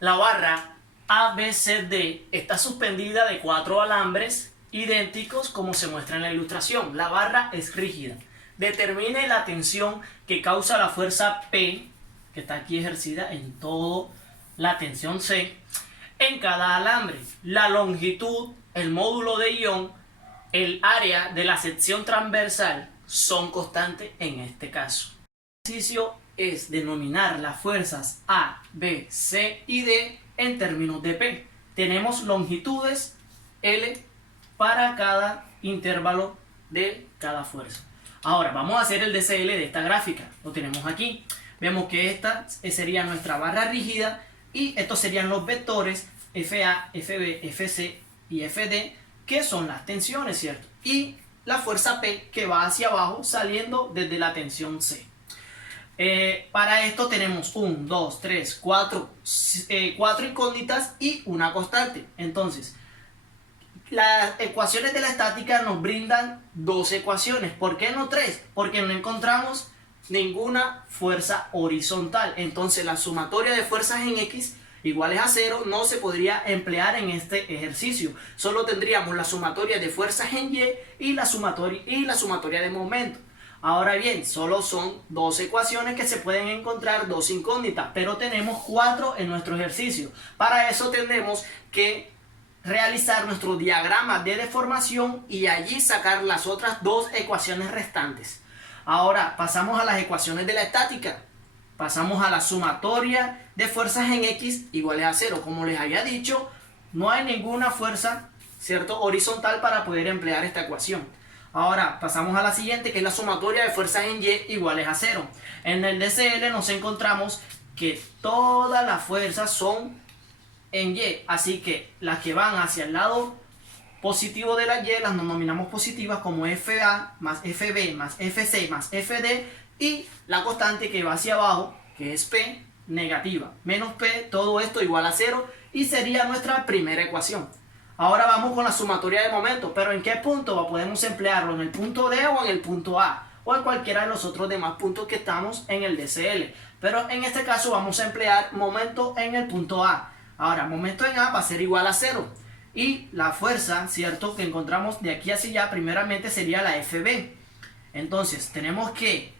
La barra ABCD está suspendida de 4 alambres idénticos como se muestra en la ilustración. La barra es rígida. Determine la tensión que causa la fuerza P, que está aquí ejercida en toda la tensión C, en cada alambre. La longitud, el módulo de ion, el área de la sección transversal son constantes en este caso. El ejercicio es denominar las fuerzas A, B, C y D en términos de P. Tenemos longitudes L para cada intervalo de cada fuerza. Ahora vamos a hacer el DCL de esta gráfica. Lo tenemos aquí. Vemos que esta sería nuestra barra rígida y estos serían los vectores FA, FB, FC y FD, que son las tensiones, ¿cierto? Y la fuerza P que va hacia abajo saliendo desde la tensión C. Para esto tenemos 1, 2, 3, 4 incógnitas y una constante. Entonces, las ecuaciones de la estática nos brindan 2 ecuaciones. ¿Por qué no 3? Porque no encontramos ninguna fuerza horizontal. Entonces, la sumatoria de fuerzas en X iguales a 0 no se podría emplear en este ejercicio. Solo tendríamos la sumatoria de fuerzas en Y y la sumatoria de momento. Ahora bien, solo son 2 ecuaciones que se pueden encontrar, 2 incógnitas, pero tenemos 4 en nuestro ejercicio. Para eso tendremos que realizar nuestro diagrama de deformación y allí sacar las otras 2 ecuaciones restantes. Ahora pasamos a las ecuaciones de la estática. Pasamos a la sumatoria de fuerzas en X iguales a 0. Como les había dicho, no hay ninguna fuerza, ¿cierto?, horizontal para poder emplear esta ecuación. Ahora pasamos a la siguiente, que es la sumatoria de fuerzas en Y iguales a 0. En el DCL nos encontramos que todas las fuerzas son en Y, así que las que van hacia el lado positivo de la Y las denominamos positivas como FA más FB más FC más FD, y la constante que va hacia abajo, que es P, negativa, menos P, todo esto igual a 0, y sería nuestra primera ecuación. Ahora vamos con la sumatoria de momentos, pero ¿en qué punto podemos emplearlo? ¿En el punto D o en el punto A? O en cualquiera de los otros demás puntos que estamos en el DCL. Pero en este caso vamos a emplear momento en el punto A. Ahora, momento en A va a ser igual a 0. Y la fuerza, ¿cierto?, que encontramos de aquí hacia allá, primeramente sería la FB. Entonces, tenemos que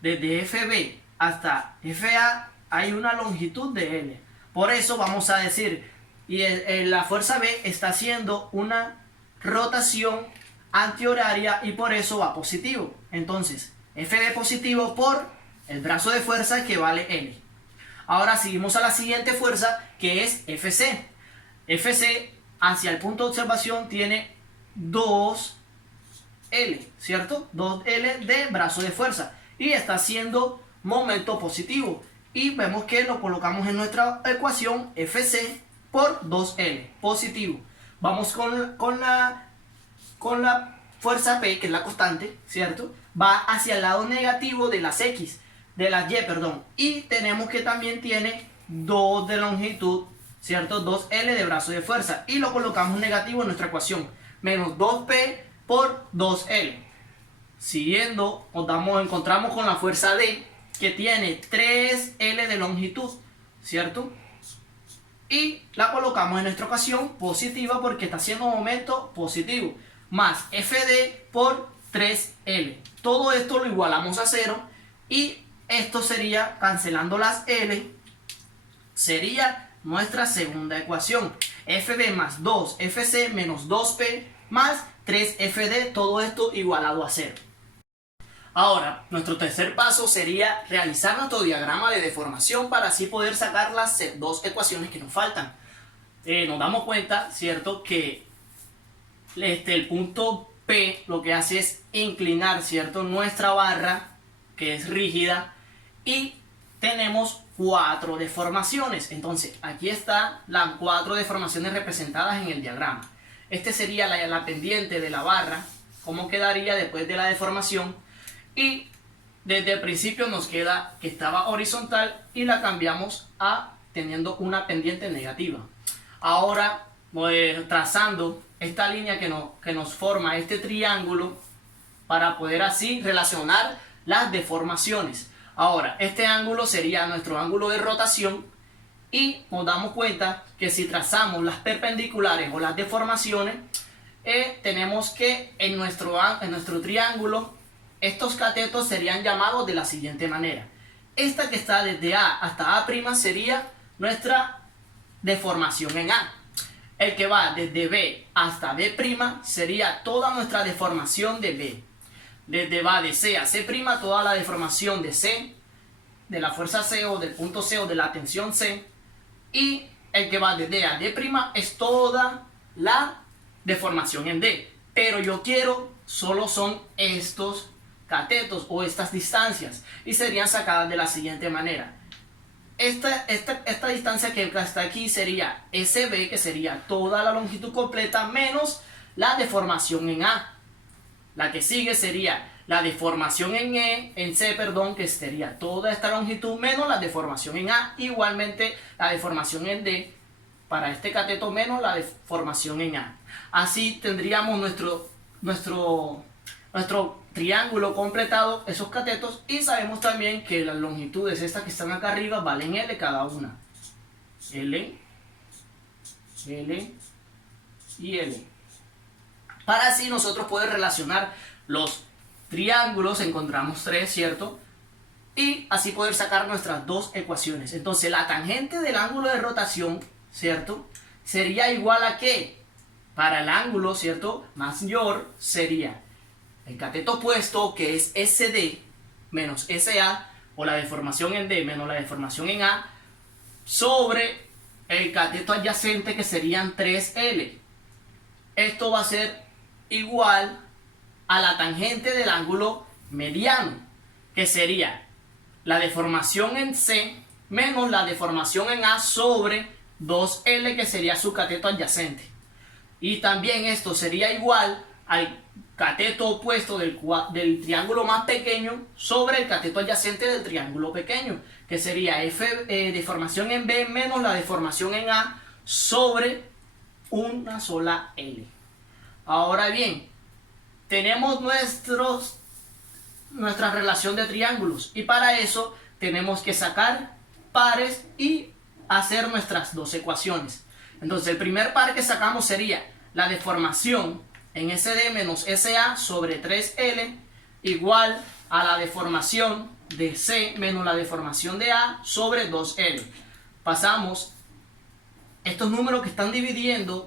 desde FB hasta FA hay una longitud de L. Por eso vamos a decir, y la fuerza B está haciendo una rotación antihoraria y por eso va positivo. Entonces, FB positivo por el brazo de fuerza que vale L. Ahora seguimos a la siguiente fuerza, que es FC. FC hacia el punto de observación tiene 2L, ¿cierto? 2L de brazo de fuerza y está haciendo momento positivo. Y vemos que lo colocamos en nuestra ecuación FC por 2L, positivo. Vamos con la fuerza P, que es la constante, ¿cierto? Va hacia el lado negativo de las X, de las Y, perdón. Y tenemos que también tiene 2 de longitud, ¿cierto? 2L de brazo de fuerza. Y lo colocamos negativo en nuestra ecuación. Menos 2P por 2L. Siguiendo, encontramos con la fuerza D, que tiene 3L de longitud, ¿cierto? Y la colocamos en nuestra ecuación positiva porque está haciendo momento positivo. Más FD por 3L. Todo esto lo igualamos a 0. Y esto sería, cancelando las L, sería nuestra segunda ecuación. FB más 2FC menos 2P más 3FD. Todo esto igualado a 0. Ahora, nuestro tercer paso sería realizar nuestro diagrama de deformación para así poder sacar las 2 ecuaciones que nos faltan. Nos damos cuenta, ¿cierto?, que el punto P lo que hace es inclinar, ¿cierto?, nuestra barra, que es rígida, y tenemos 4 deformaciones. Entonces, aquí están las 4 deformaciones representadas en el diagrama. Este sería la pendiente de la barra, cómo quedaría después de la deformación. Y desde el principio nos queda que estaba horizontal y la cambiamos a teniendo una pendiente negativa. Ahora, trazando esta línea que nos forma este triángulo para poder así relacionar las deformaciones. Ahora, este ángulo sería nuestro ángulo de rotación Y nos damos cuenta que si trazamos las perpendiculares o las deformaciones, tenemos que en nuestro triángulo estos catetos serían llamados de la siguiente manera. Esta que está desde A hasta A' sería nuestra deformación en A. El que va desde B hasta B' sería toda nuestra deformación de B. Desde va de C a C', toda la deformación de C, de la fuerza C o del punto C o de la tensión C. Y el que va de D a D' es toda la deformación en D. Pero yo quiero, solo son estos catetos o estas distancias. Y serían sacadas de la siguiente manera. Esta distancia que está aquí sería SB, que sería toda la longitud completa menos la deformación en A. La que sigue sería la deformación en C, que sería toda esta longitud menos la deformación en A. Igualmente la deformación en D para este cateto menos la deformación en A. Así tendríamos nuestro triángulo completado, esos catetos, y sabemos también que las longitudes estas que están acá arriba valen L cada una. L, L y L. Para así nosotros poder relacionar los triángulos, encontramos 3, ¿cierto? Y así poder sacar nuestras dos ecuaciones. Entonces la tangente del ángulo de rotación, ¿cierto? Sería igual a ¿qué? Para el ángulo, ¿cierto? Mayor sería el cateto opuesto, que es SD menos SA, o la deformación en D menos la deformación en A, sobre el cateto adyacente, que serían 3L. Esto va a ser igual a la tangente del ángulo mediano, que sería la deformación en C menos la deformación en A sobre 2L, que sería su cateto adyacente. Y también esto sería igual al cateto opuesto del triángulo más pequeño sobre el cateto adyacente del triángulo pequeño, que sería deformación en B menos la deformación en A sobre una sola L. Ahora bien, tenemos nuestra relación de triángulos, y para eso tenemos que sacar pares y hacer nuestras dos ecuaciones. Entonces el primer par que sacamos sería la deformación en SD menos SA sobre 3L igual a la deformación de C menos la deformación de A sobre 2L. Pasamos estos números que están dividiendo,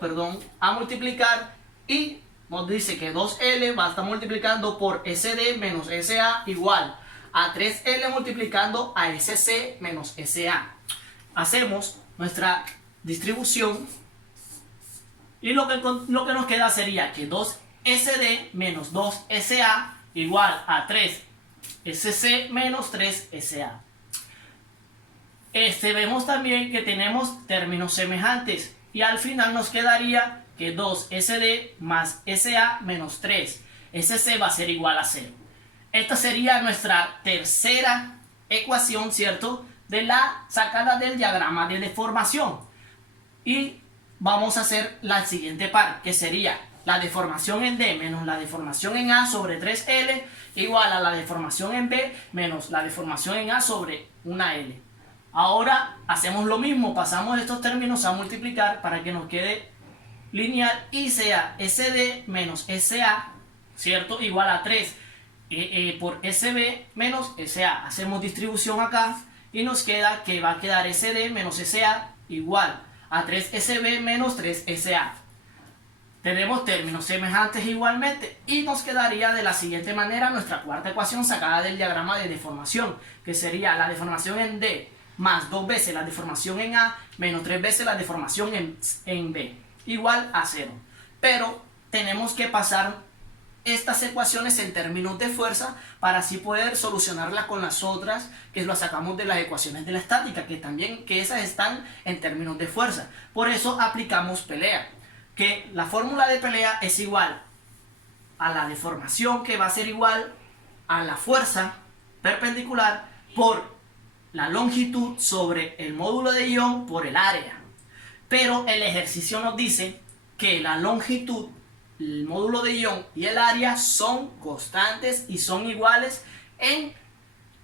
a multiplicar, y nos dice que 2L va a estar multiplicando por SD menos SA igual a 3L multiplicando a SC menos SA. Hacemos nuestra distribución y lo que nos queda sería que 2SD menos 2SA igual a 3SC menos 3SA. Vemos también que tenemos términos semejantes y al final nos quedaría que 2SD más SA menos 3SC va a ser igual a 0. Esta sería nuestra tercera ecuación, ¿cierto? De la sacada del diagrama de deformación. Y vamos a hacer la siguiente par, que sería la deformación en D menos la deformación en A sobre 3L igual a la deformación en B menos la deformación en A sobre una L. Ahora hacemos lo mismo, pasamos estos términos a multiplicar para que nos quede lineal y sea SD menos SA, ¿cierto? Igual a 3 por SB menos SA. Hacemos distribución acá y nos queda que va a quedar SD menos SA igual a 3SB menos 3SA. Tenemos términos semejantes igualmente y nos quedaría de la siguiente manera nuestra cuarta ecuación sacada del diagrama de deformación, que sería la deformación en D más 2 veces la deformación en A menos 3 veces la deformación en B igual a 0. Pero tenemos que pasar estas ecuaciones en términos de fuerza para así poder solucionarlas con las otras que las sacamos de las ecuaciones de la estática, que esas están en términos de fuerza. Por eso aplicamos pelea, que la fórmula de pelea es igual a la deformación, que va a ser igual a la fuerza perpendicular por la longitud sobre el módulo de ion por el área. Pero el ejercicio nos dice que la longitud, el módulo de ion y el área son constantes y son iguales en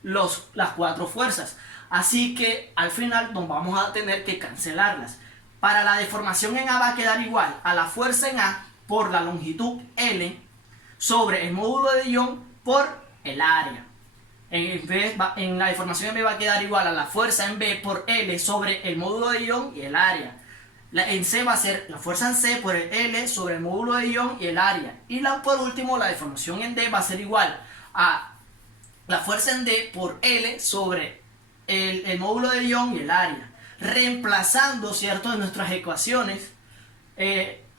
las cuatro fuerzas. Así que al final nos vamos a tener que cancelarlas. Para la deformación en A va a quedar igual a la fuerza en A por la longitud L sobre el módulo de ion por el área. En la deformación en B va a quedar igual a la fuerza en B por L sobre el módulo de ion y el área. En C va a ser la fuerza en C por el L sobre el módulo de ion y el área. Y por último, la deformación en D va a ser igual a la fuerza en D por L sobre el módulo de ion y el área. Reemplazando, ¿cierto?, en nuestras ecuaciones,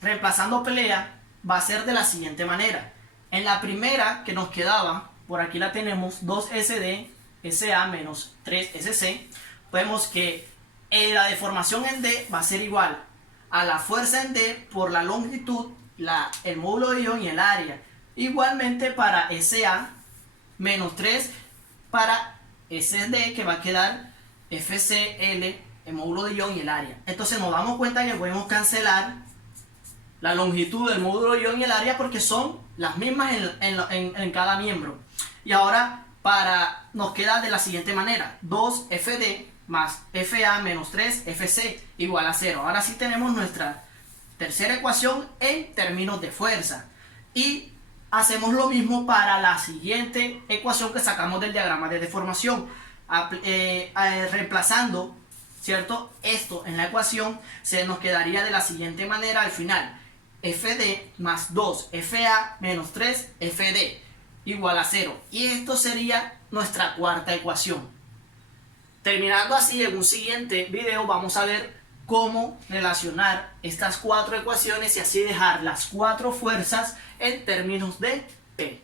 reemplazando pelea, va a ser de la siguiente manera. En la primera que nos quedaba, por aquí la tenemos, 2SD, SA menos 3SC, vemos que la deformación en D va a ser igual a la fuerza en D por la longitud, el módulo de ion y el área. Igualmente para SA menos 3 para SD, que va a quedar FCL, el módulo de ion y el área. Entonces nos damos cuenta que podemos cancelar la longitud del módulo de ion y el área porque son las mismas en cada miembro. Y ahora nos queda de la siguiente manera: 2FD más FA menos 3FC igual a 0. Ahora sí tenemos nuestra tercera ecuación en términos de fuerza. Y hacemos lo mismo para la siguiente ecuación que sacamos del diagrama de deformación. Reemplazando, ¿cierto?, esto en la ecuación, se nos quedaría de la siguiente manera al final: FD más 2FA menos 3FD igual a 0. Y esto sería nuestra cuarta ecuación. Terminando así, en un siguiente video vamos a ver cómo relacionar estas cuatro ecuaciones y así dejar las cuatro fuerzas en términos de P.